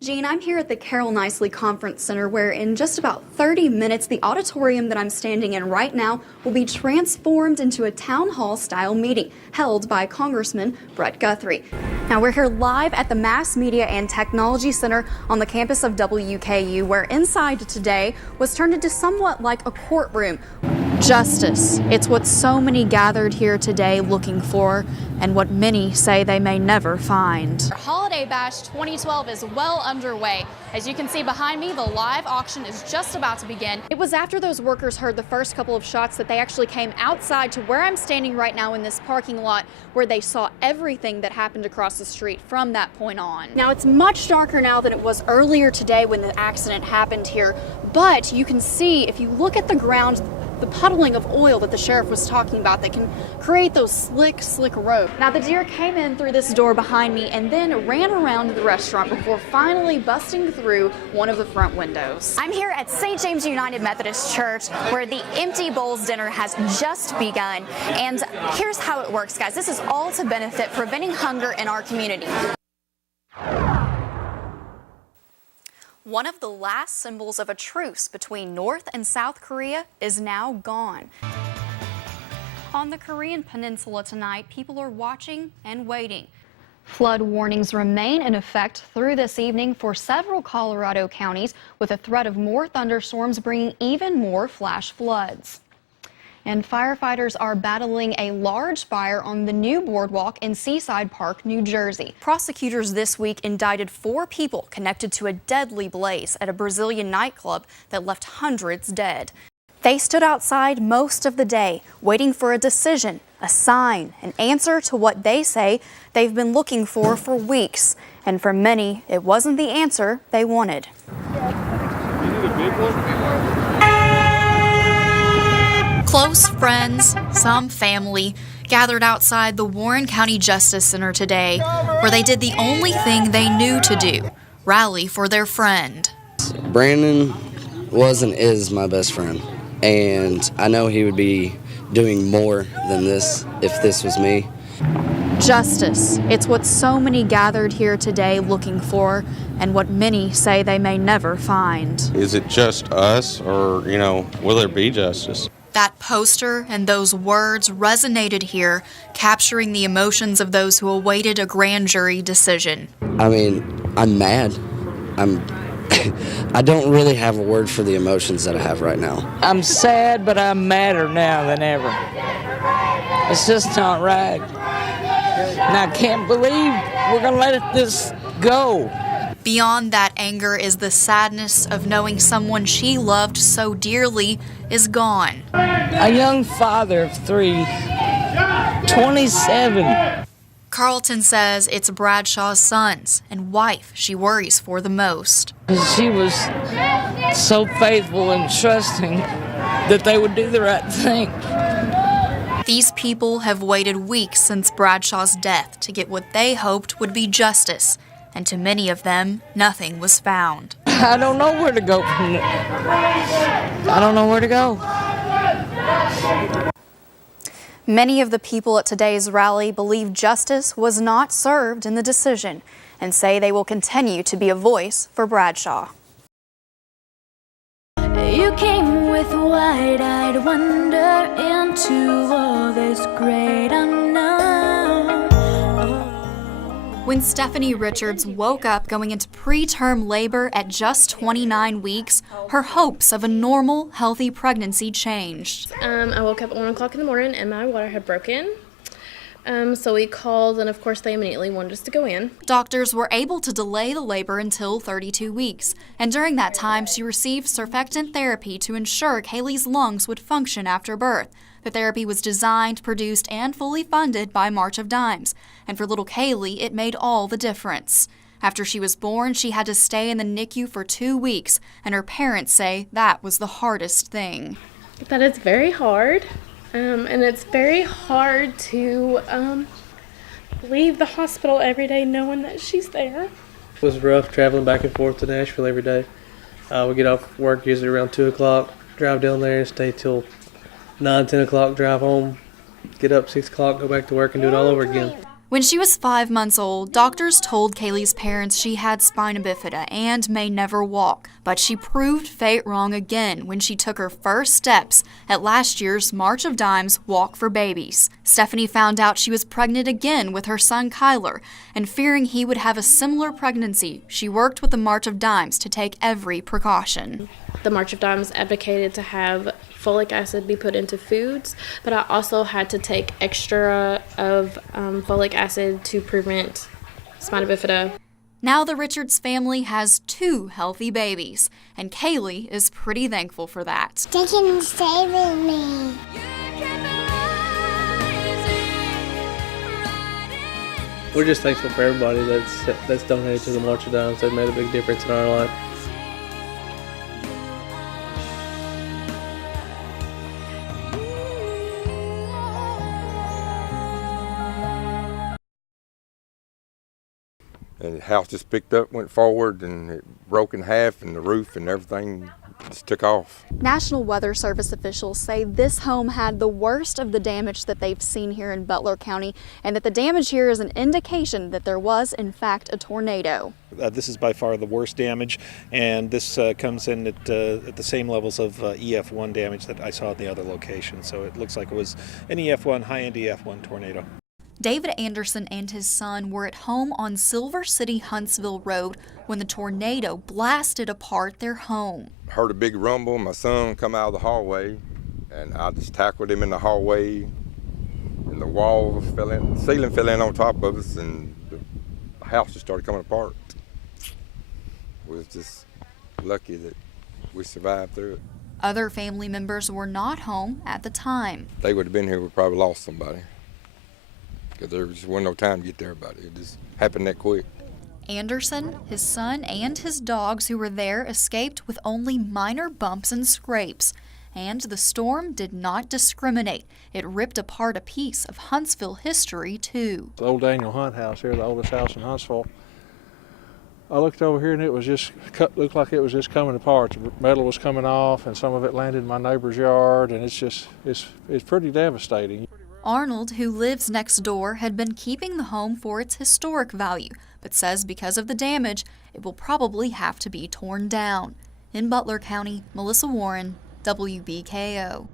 Jean, I'm here at the Carol Nicely Conference Center where in just about 30 minutes the auditorium that I'm standing in right now will be transformed into a town hall style meeting held by Congressman Brett Guthrie. Now we're here live at the Mass Media and Technology Center on the campus of WKU where inside today was turned into somewhat like a courtroom. Justice. It's what so many gathered here today looking for and what many say they may never find. Holiday Bash 2012 is well underway. As you can see behind me, the live auction is just about to begin. It was after those workers heard the first couple of shots that they actually came outside to where I'm standing right now in this parking lot where they saw everything that happened across the street from that point on. Now it's much darker now than it was earlier today when the accident happened here, but you can see if you look at the ground, the puddling of oil that the sheriff was talking about that can create those slick roads. Now the deer came in through this door behind me and then ran around the restaurant before finally busting through one of the front windows. I'm here at St. James United Methodist Church where the Empty Bowls dinner has just begun. And here's how it works, guys. This is all to benefit preventing hunger in our community. One of the last symbols of a truce between North and South Korea is now gone. On the Korean peninsula tonight, people are watching and waiting. Flood warnings remain in effect through this evening for several Colorado counties, with a threat of more thunderstorms bringing even more flash floods. And firefighters are battling a large fire on the new boardwalk in Seaside Park, New Jersey. Prosecutors this week indicted 4 people connected to a deadly blaze at a Brazilian nightclub that left hundreds dead. They stood outside most of the day, waiting for a decision, a sign, an answer to what they say they've been looking for weeks. And for many, it wasn't the answer they wanted. Close friends, some family, gathered outside the Warren County Justice Center today, where they did the only thing they knew to do, rally for their friend. Brandon was and is my best friend, and I know he would be doing more than this if this was me. Justice. It's what so many gathered here today looking for, and what many say they may never find. Is it just us, or, will there be justice? That poster and those words resonated here, capturing the emotions of those who awaited a grand jury decision. I mean, I'm mad. I don't really have a word for the emotions that I have right now. I'm sad, but I'm madder now than ever. It's just not right. And I can't believe we're going to let this go. Beyond that anger is the sadness of knowing someone she loved so dearly is gone. A young father of 3, 27. Carlton says it's Bradshaw's sons and wife she worries for the most. She was so faithful and trusting that they would do the right thing. These people have waited weeks since Bradshaw's death to get what they hoped would be justice. And to many of them, nothing was found. I don't know where to go from it. I don't know where to go. Many of the people at today's rally believe justice was not served in the decision and say they will continue to be a voice for Bradshaw. You came with wide-eyed wonder into all this great unknown. When Stephanie Richards woke up going into preterm labor at just 29 weeks, her hopes of a normal, healthy pregnancy changed. I woke up at 1 o'clock in the morning and my water had broken. So we called, and of course they immediately wanted us to go in. Doctors were able to delay the labor until 32 weeks, and during that time she received surfactant therapy to ensure Kaylee's lungs would function after birth. The therapy was designed, produced, and fully funded by March of Dimes, and for little Kaylee, it made all the difference. After she was born, she had to stay in the NICU for 2 weeks, and her parents say that was the hardest thing. That is very hard. And it's very hard to leave the hospital every day knowing that she's there. It was rough traveling back and forth to Nashville every day. We get off work usually around 2 o'clock, drive down there and stay till 9, 10 o'clock, drive home, get up 6 o'clock, go back to work and do it all over again. When she was 5 months old, doctors told Kaylee's parents she had spina bifida and may never walk, but she proved fate wrong again when she took her first steps at last year's March of Dimes Walk for Babies. Stephanie found out she was pregnant again with her son Kyler, and fearing he would have a similar pregnancy, she worked with the March of Dimes to take every precaution. The March of Dimes advocated to have folic acid be put into foods, but I also had to take extra of folic acid to prevent spina bifida. Now the Richards family has 2 healthy babies, and Kaylee is pretty thankful for that. They can save me. We're just thankful for everybody that's donated to the March of Dimes. They've made a big difference in our life. And the house just picked up, went forward, and it broke in half, and the roof and everything just took off. National Weather Service officials say this home had the worst of the damage that they've seen here in Butler County, and that the damage here is an indication that there was, in fact, a tornado. This is by far the worst damage, and this comes in at the same levels of EF1 damage that I saw at the other location. So it looks like it was an EF1, high-end EF1 tornado. David Anderson and his son were at home on Silver City Huntsville Road when the tornado blasted apart their home. Heard a big rumble. My son come out of the hallway, and I just tackled him in the hallway, and the walls fell in, the ceiling fell in on top of us, and the house just started coming apart. We was just lucky that we survived through it. Other family members were not home at the time. If they would have been here, we probably lost somebody, because there just wasn't no time to get to everybody. It just happened that quick. Anderson, his son, and his dogs who were there escaped with only minor bumps and scrapes. And the storm did not discriminate. It ripped apart a piece of Huntsville history, too. The old Daniel Hunt house here, the oldest house in Huntsville. I looked over here and it was just looked like it was just coming apart. The metal was coming off, and some of it landed in my neighbor's yard, and it's pretty devastating. Arnold, who lives next door, had been keeping the home for its historic value, but says because of the damage, it will probably have to be torn down. In Butler County, Melissa Warren, WBKO.